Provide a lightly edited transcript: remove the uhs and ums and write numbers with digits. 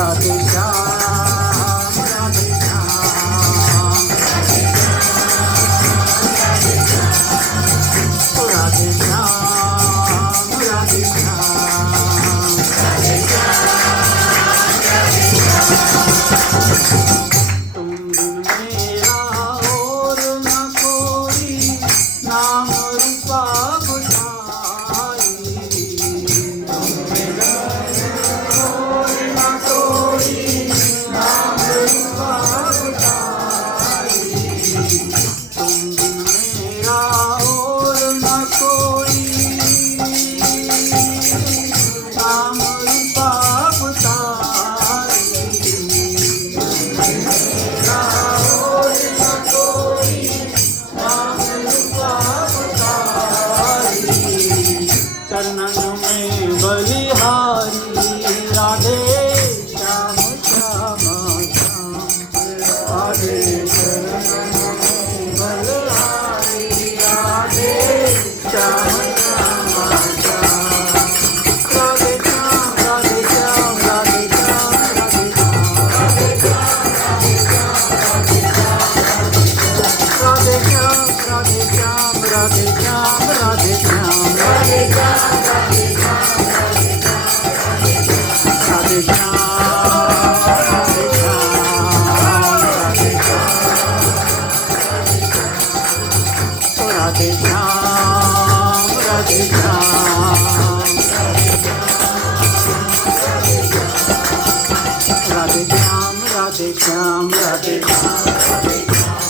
राधे श्याम राधे श्याम राधे श्याम राधे श्याम तुम बिन मेरा और न कोई नाम रूपा बुझाई तुम मेरा और न कोई नाम रूपा बुझाई तुम बिन मेरा और न कोई नाम रूपा बुझाई चरणन में बलिहारी राधे श्याम श्याम श्याम राधे चरणन में बलिहारी राधे श्याम श्याम श्याम राधे श्याम राधे श्याम राधे श्याम राधे श्याम राधे श्याम राधे श्याम राधे श्याम राधे श्याम राधे श्याम राधे श्याम राधे श्याम राधे श्याम राधे श्याम राधे श्याम